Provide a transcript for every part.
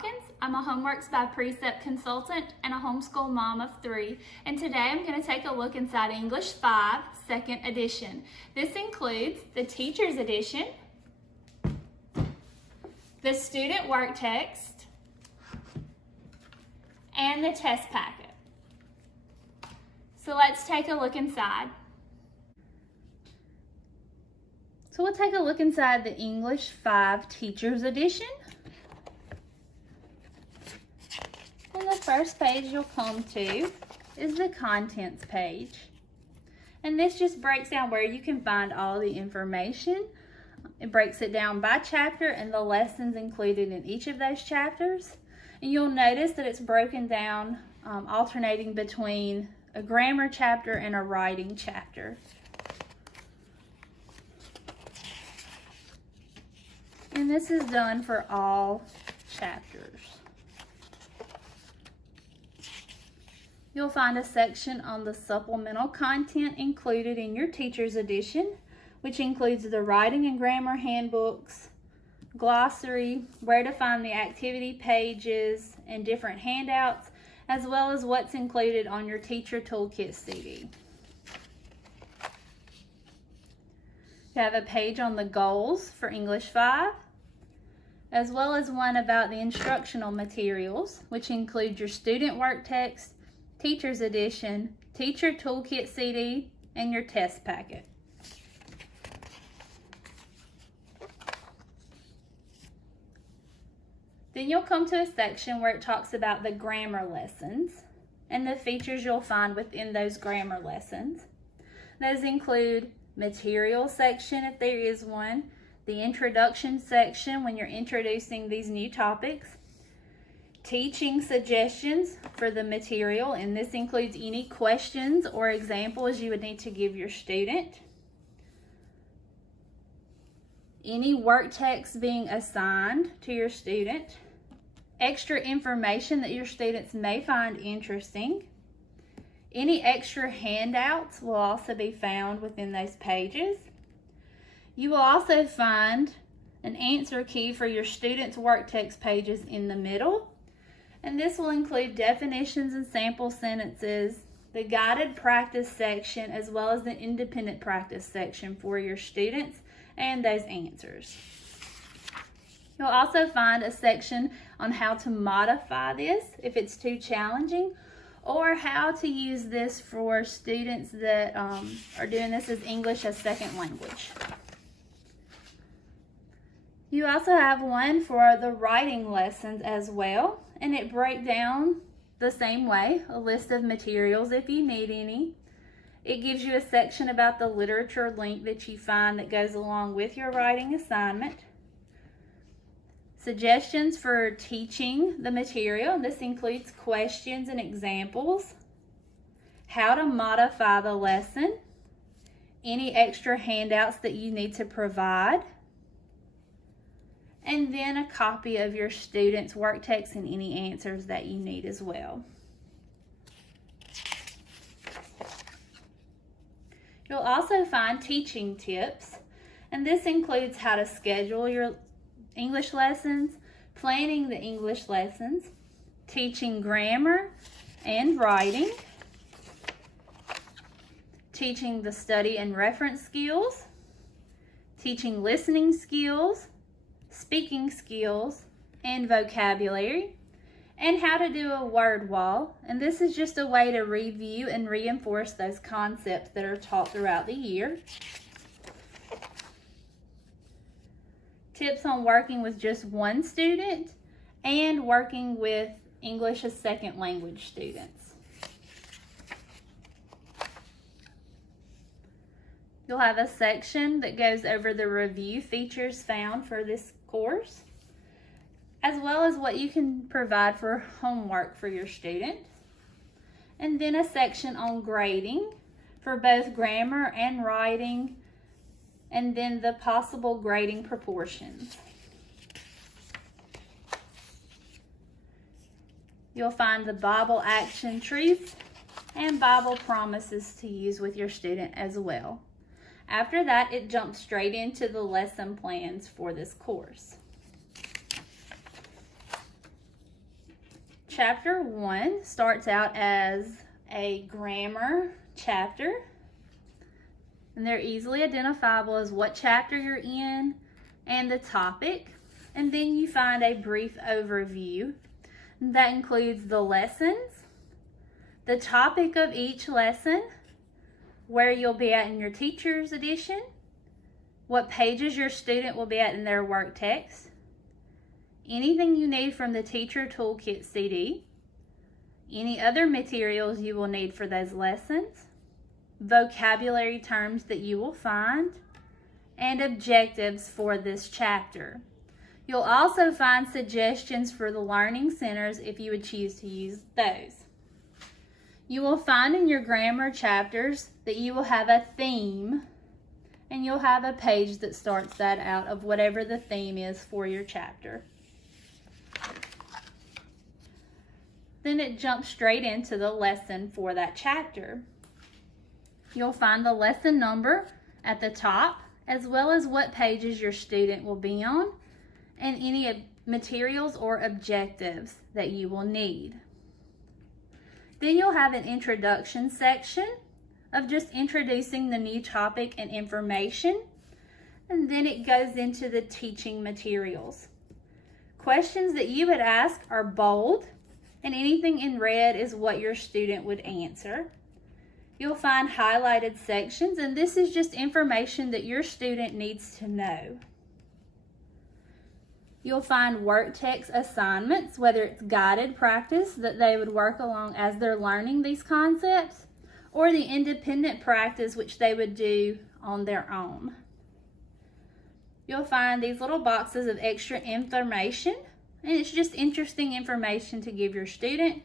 Hawkins. I'm a Homeworks by Precept consultant and a homeschool mom of 3. And today I'm going to take a look inside English 5, 2nd edition. This includes the Teacher's Edition, the Student Work Text, and the Test Packet. So let's take a look inside. So we'll take a look inside the English 5 Teacher's Edition. And the first page you'll come to is the Contents page. And this just breaks down where you can find all the information. It breaks it down by chapter and the lessons included in each of those chapters. And you'll notice that it's broken down alternating between a grammar chapter and a writing chapter. And this is done for all chapters. You'll find a section on the supplemental content included in your Teacher's Edition, which includes the writing and grammar handbooks, glossary, where to find the activity pages, and different handouts, as well as what's included on your Teacher Toolkit CD. You have a page on the goals for English 5, as well as one about the instructional materials, which include your student work text, Teacher's Edition, Teacher Toolkit CD, and your test packet. Then you'll come to a section where it talks about the grammar lessons and the features you'll find within those grammar lessons. Those include material section, if there is one, the introduction section when you're introducing these new topics, teaching suggestions for the material, and this includes any questions or examples you would need to give your student, any work text being assigned to your student, extra information that your students may find interesting. Any extra handouts will also be found within those pages. You will also find an answer key for your students' work text pages in the middle. And this will include definitions and sample sentences, the guided practice section, as well as the independent practice section for your students and those answers. You'll also find a section on how to modify this if it's too challenging, or how to use this for students that are doing this as English as second language. You also have one for the writing lessons as well, and it breaks down the same way, a list of materials if you need any. It gives you a section about the literature link that you find that goes along with your writing assignment. Suggestions for teaching the material, this includes questions and examples, how to modify the lesson, any extra handouts that you need to provide, and then a copy of your student's work text and any answers that you need as well. You'll also find teaching tips, and this includes how to schedule your English lessons, planning the English lessons, teaching grammar and writing, teaching the study and reference skills, teaching listening skills, speaking skills, and vocabulary, and how to do a word wall. And this is just a way to review and reinforce those concepts that are taught throughout the year. Tips on working with just one student and working with English as second language students. You'll have a section that goes over the review features found for this course, as well as what you can provide for homework for your student. And then a section on grading for both grammar and writing, and then the possible grading proportions. You'll find the Bible action truths and Bible promises to use with your student as well. After that, it jumps straight into the lesson plans for this course. Chapter 1 starts out as a grammar chapter, and they're easily identifiable as what chapter you're in and the topic. And then you find a brief overview that includes the lessons, the topic of each lesson, where you'll be at in your teacher's edition, what pages your student will be at in their work text, anything you need from the Teacher Toolkit CD, any other materials you will need for those lessons, vocabulary terms that you will find, and objectives for this chapter. You'll also find suggestions for the learning centers if you would choose to use those. You will find in your grammar chapters that you will have a theme, and you'll have a page that starts that out of whatever the theme is for your chapter. Then it jumps straight into the lesson for that chapter. You'll find the lesson number at the top, as well as what pages your student will be on, and any materials or objectives that you will need. Then you'll have an introduction section of just introducing the new topic and information, and then it goes into the teaching materials. Questions that you would ask are bold, and anything in red is what your student would answer. You'll find highlighted sections, and this is just information that your student needs to know. You'll find work text assignments, whether it's guided practice that they would work along as they're learning these concepts, or the independent practice which they would do on their own. You'll find these little boxes of extra information, and it's just interesting information to give your student.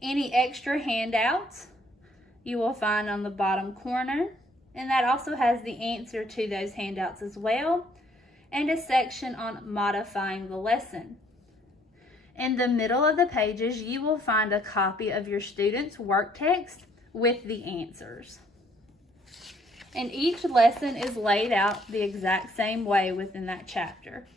Any extra handouts you will find on the bottom corner, and that also has the answer to those handouts as well, and a section on modifying the lesson. In the middle of the pages, you will find a copy of your student's work text with the answers. And each lesson is laid out the exact same way within that chapter.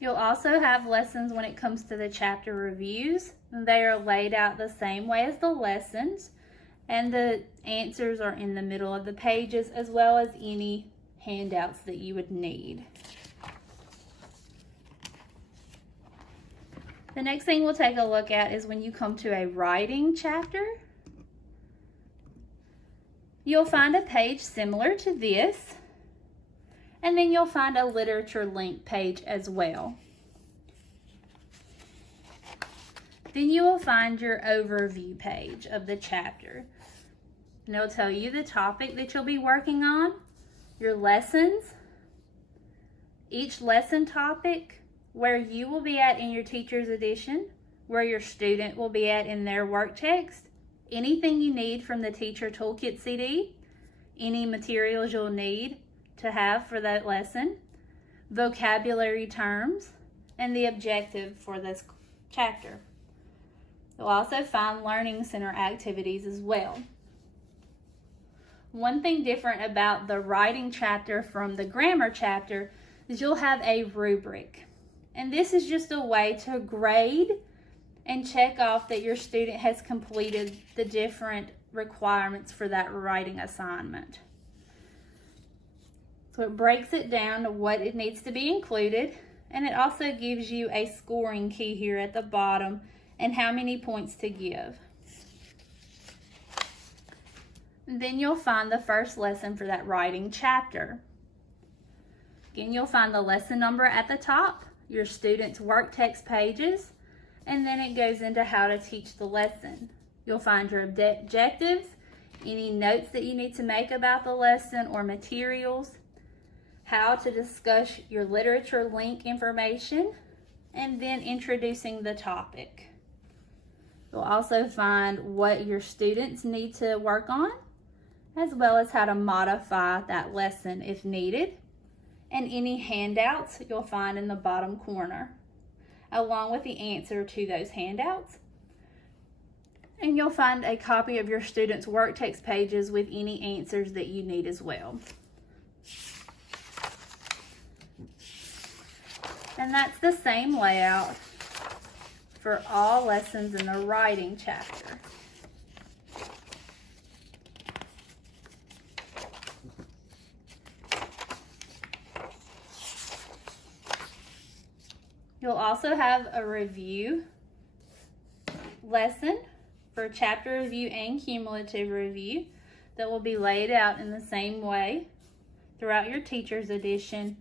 You'll also have lessons when it comes to the chapter reviews. They are laid out the same way as the lessons, and the answers are in the middle of the pages, as well as any handouts that you would need. The next thing we'll take a look at is when you come to a writing chapter. You'll find a page similar to this, and then you'll find a literature link page as well. Then you will find your overview page of the chapter. And it'll tell you the topic that you'll be working on, your lessons, each lesson topic, where you will be at in your teacher's edition, where your student will be at in their work text, anything you need from the Teacher Toolkit CD, any materials you'll need to have for that lesson, vocabulary terms, and the objective for this chapter. You'll also find learning center activities as well. One thing different about the writing chapter from the grammar chapter is you'll have a rubric. And this is just a way to grade and check off that your student has completed the different requirements for that writing assignment. So it breaks it down to what it needs to be included, and it also gives you a scoring key here at the bottom and how many points to give. And then you'll find the first lesson for that writing chapter. Again, you'll find the lesson number at the top, your student's work text pages, and then it goes into how to teach the lesson. You'll find your objectives, any notes that you need to make about the lesson or materials, how to discuss your literature link information, and then introducing the topic. You'll also find what your students need to work on, as well as how to modify that lesson if needed, and any handouts you'll find in the bottom corner, along with the answer to those handouts. And you'll find a copy of your students' work text pages with any answers that you need as well. And that's the same layout for all lessons in the writing chapter. You'll also have a review lesson for chapter review and cumulative review that will be laid out in the same way throughout your teacher's edition.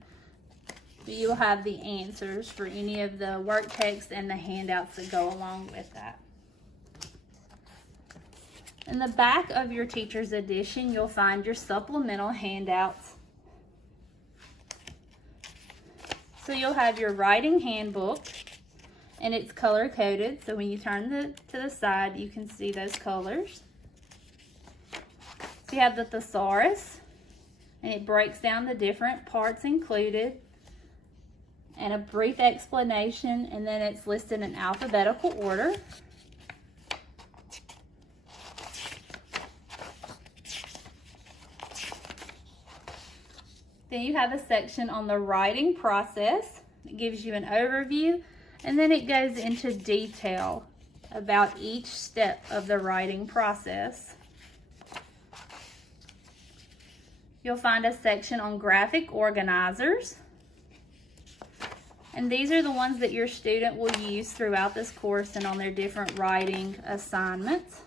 You'll have the answers for any of the work text and the handouts that go along with that. In the back of your teacher's edition, you'll find your supplemental handouts. So you'll have your writing handbook, and it's color coded. So when you turn to the side, you can see those colors. So you have the thesaurus, and it breaks down the different parts included, and a brief explanation, and then it's listed in alphabetical order. Then you have a section on the writing process. It gives you an overview, and then it goes into detail about each step of the writing process. You'll find a section on graphic organizers. And these are the ones that your student will use throughout this course and on their different writing assignments,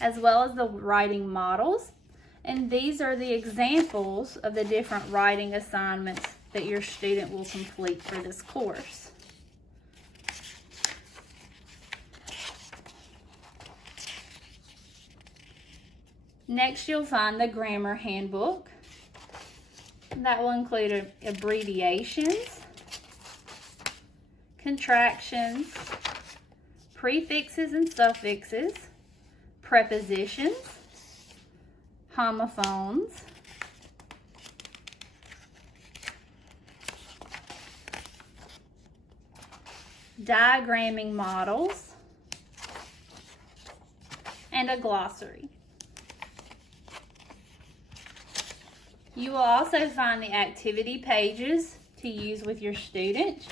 as well as the writing models. And these are the examples of the different writing assignments that your student will complete for this course. Next, you'll find the grammar handbook. That will include abbreviations, contractions, prefixes and suffixes, prepositions, homophones, diagramming models, and a glossary. You will also find the activity pages to use with your student,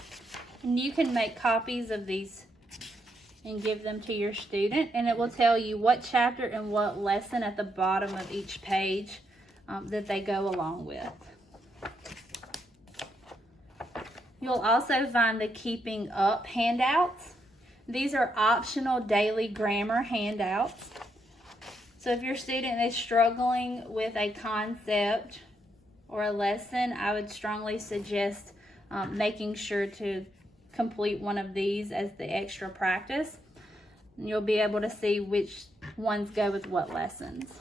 and you can make copies of these and give them to your student, and it will tell you what chapter and what lesson at the bottom of each page that they go along with. You'll also find the Keeping Up handouts. These are optional daily grammar handouts. So if your student is struggling with a concept or a lesson, I would strongly suggest making sure to complete one of these as the extra practice. And you'll be able to see which ones go with what lessons.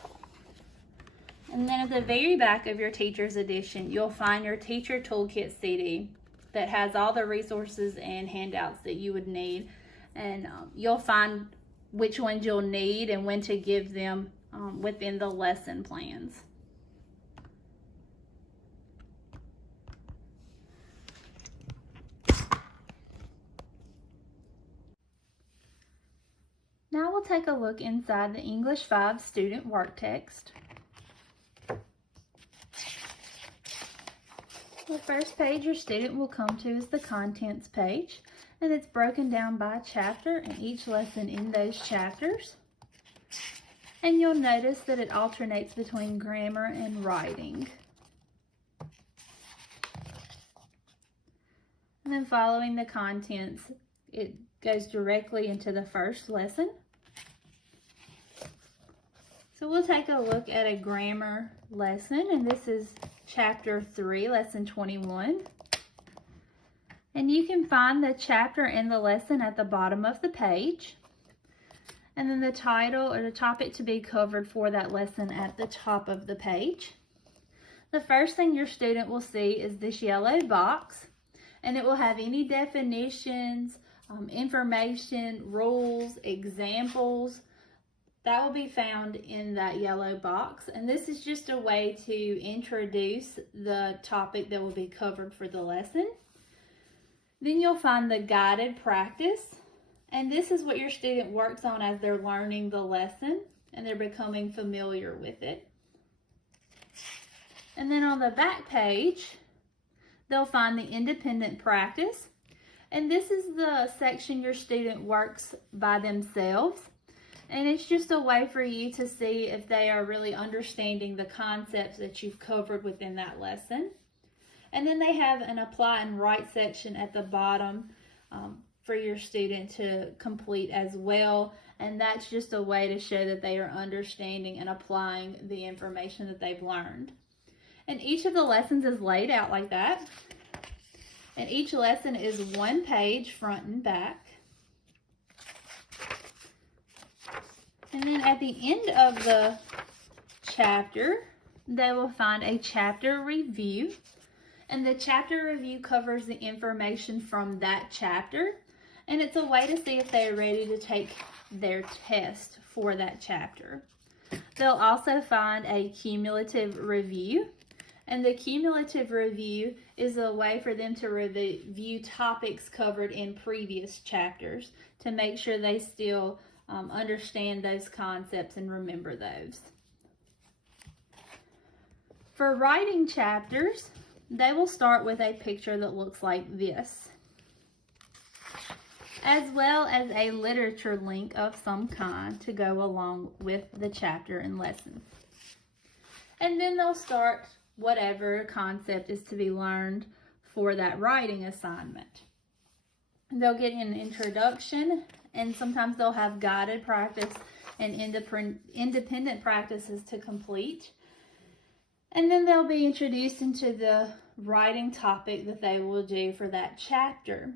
And then at the very back of your teacher's edition, you'll find your teacher toolkit CD that has all the resources and handouts that you would need. And you'll find which ones you'll need and when to give them within the lesson plans. Now we'll take a look inside the English 5 student work text. The first page your student will come to is the contents page, and it's broken down by chapter and each lesson in those chapters. And you'll notice that it alternates between grammar and writing. And then following the contents, it goes directly into the first lesson. So we'll take a look at a grammar lesson, and this is chapter 3, lesson 21. And you can find the chapter and the lesson at the bottom of the page. And then the title or the topic to be covered for that lesson at the top of the page. The first thing your student will see is this yellow box, and it will have any definitions, information, rules, examples That will be found in that yellow box, and this is just a way to introduce the topic that will be covered for the lesson. Then you'll find the guided practice, and this is what your student works on as they're learning the lesson and they're becoming familiar with it. And then on the back page, they'll find the independent practice, and this is the section your student works by themselves. And it's just a way for you to see if they are really understanding the concepts that you've covered within that lesson. And then they have an apply and write section at the bottom for your student to complete as well. And that's just a way to show that they are understanding and applying the information that they've learned. And each of the lessons is laid out like that. And each lesson is one page front and back. And then at the end of the chapter, they will find a chapter review. And the chapter review covers the information from that chapter. And it's a way to see if they're ready to take their test for that chapter. They'll also find a cumulative review. And the cumulative review is a way for them to review topics covered in previous chapters to make sure they still understand those concepts and remember those. For writing chapters, they will start with a picture that looks like this, as well as a literature link of some kind to go along with the chapter and lesson. And then they'll start whatever concept is to be learned for that writing assignment. They'll get an introduction, and sometimes they'll have guided practice and independent practices to complete. And then they'll be introduced into the writing topic that they will do for that chapter.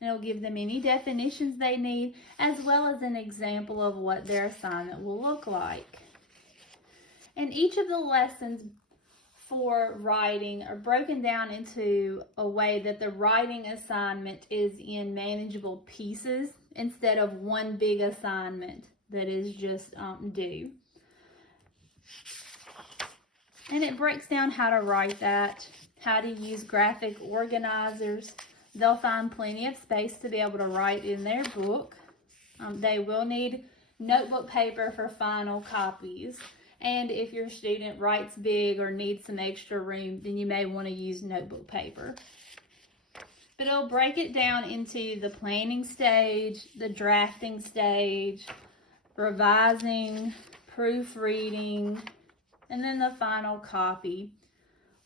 It'll give them any definitions they need, as well as an example of what their assignment will look like. And each of the lessons for writing are broken down into a way that the writing assignment is in manageable pieces instead of one big assignment that is just due. And it breaks down how to write that, how to use graphic organizers. They'll find plenty of space to be able to write in their book. They will need notebook paper for final copies. And if your student writes big or needs some extra room, then you may want to use notebook paper. But it'll break it down into the planning stage, the drafting stage, revising, proofreading, and then the final copy.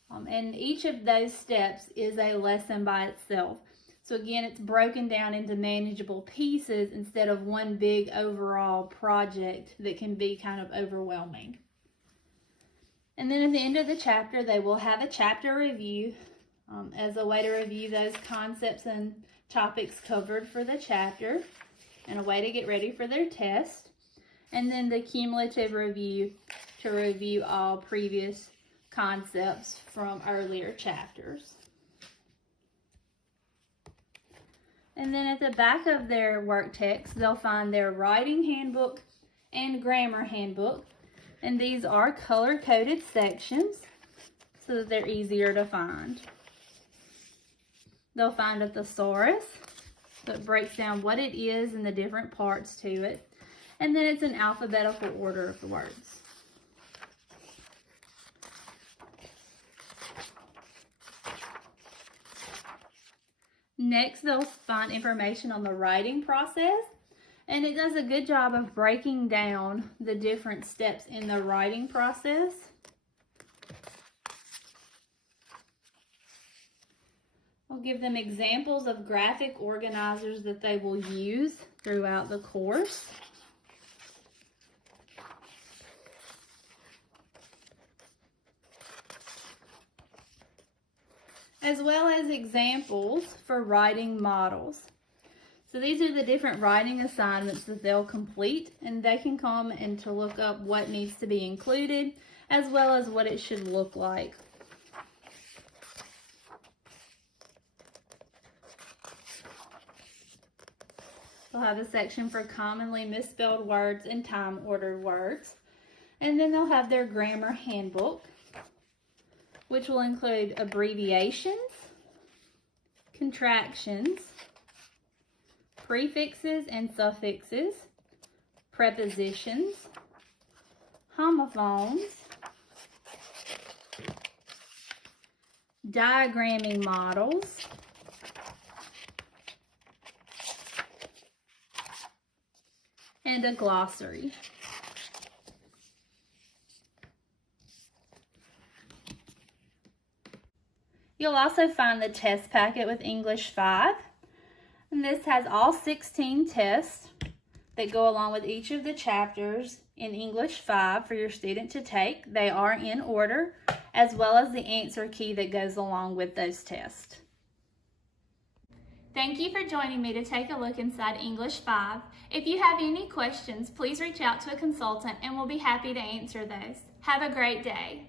And each of those steps is a lesson by itself. So again, it's broken down into manageable pieces instead of one big overall project that can be kind of overwhelming. And then at the end of the chapter, they will have a chapter review as a way to review those concepts and topics covered for the chapter and a way to get ready for their test. And then the cumulative review to review all previous concepts from earlier chapters. And then at the back of their work text, they'll find their writing handbook and grammar handbook. And these are color-coded sections so that they're easier to find. They'll find a thesaurus that breaks down what it is and the different parts to it. And then it's an alphabetical order of the words. Next, they'll find information on the writing process. And it does a good job of breaking down the different steps in the writing process. We'll give them examples of graphic organizers that they will use throughout the course. As well as examples for writing models. So these are the different writing assignments that they'll complete, and they can come and to look up what needs to be included, as well as what it should look like. They'll have a section for commonly misspelled words and time-ordered words. And then they'll have their grammar handbook, which will include abbreviations, contractions, prefixes and suffixes, prepositions, homophones, diagramming models, and a glossary. You'll also find the test packet with English 5. And this has all 16 tests that go along with each of the chapters in English 5 for your student to take. They are in order, as well as the answer key that goes along with those tests. Thank you for joining me to take a look inside English 5. If you have any questions, please reach out to a consultant and we'll be happy to answer those. Have a great day.